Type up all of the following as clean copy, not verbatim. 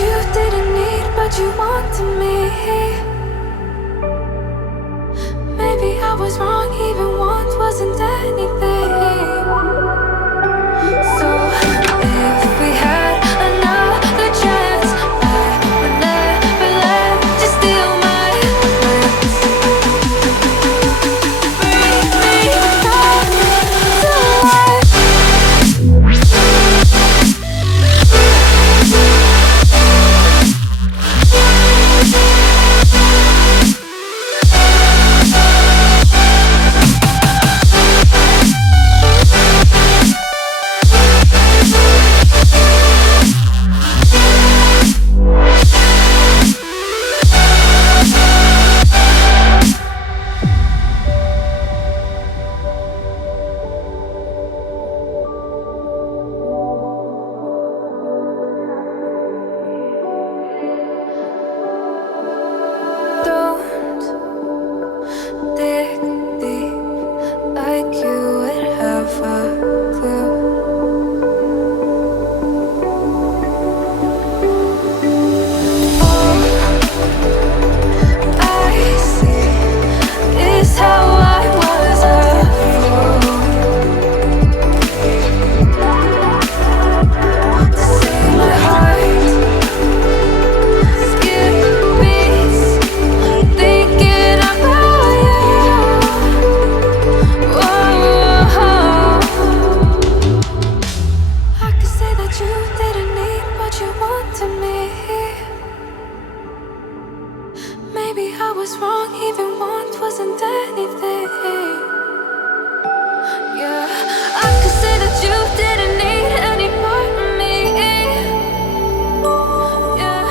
you didn't need, but you wanted me. Maybe I was wrong, even want wasn't anything. So if we had another chance, I would never let you steal my plans. Bring me back to life. Don't dig deep like you would have a clue. All I see is how I was a fool to see my heart skip beats. Thinking about you. Whoa. I could say that you didn't need, but you wanted me. Maybe I was wrong, even want wasn't anything. Yeah, I could say that you didn't need any part of me. Yeah,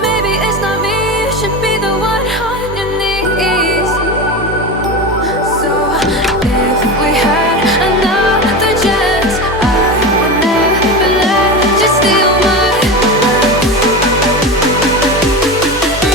maybe it's not me, you should be the one on your knees. So if we had another chance, I would never let you steal my plans. Bring me back.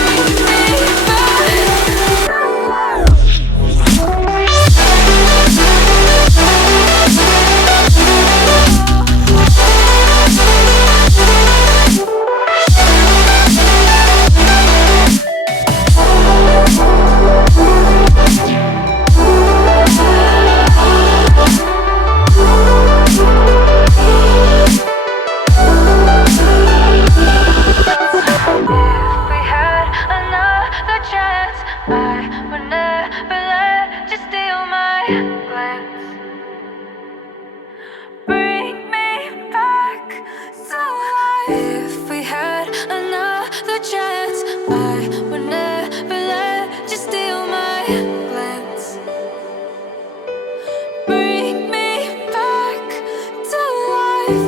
If we had another chance, I would never let you steal my glance. Bring me back to life. If we had another chance, I would never let you steal my glance. Bring me back to life.